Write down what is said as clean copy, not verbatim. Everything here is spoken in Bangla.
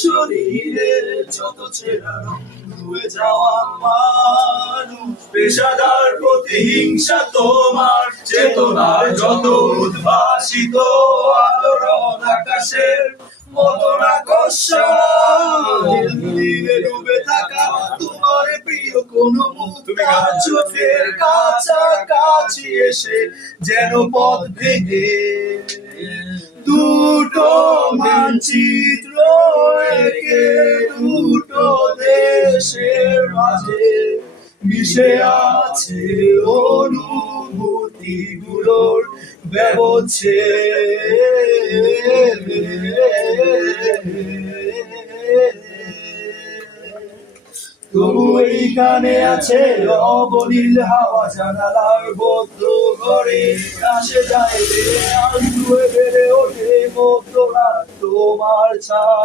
শরীরে যত ছেঁড়া রং ধুয়ে যাওয়া মানুষ, পেশাদার প্রতিহিংসা তোমার চেতনায় যত উদ্ভাসিত, আলোড়ন আকাশের মতন আকর্ষণ, দিনে ডুবে থাকা তোমার প্রিয় কোন মুক্তা চোখের কাছাকাছি এসে যেন পথ ভেঙে দুটো মানচিত্র একে দুটো দেশের মাঝে মিশে আছে অনুভূতি গুলোর ব্যবচ্ছেদ। তবু এইখানে আছে অবনীল হাওয়া, জানালার বদ্ধ ঘরে আসে যায় রে, আর বেড়ে ওঠে মধ্যরাত তোমার ছায়া।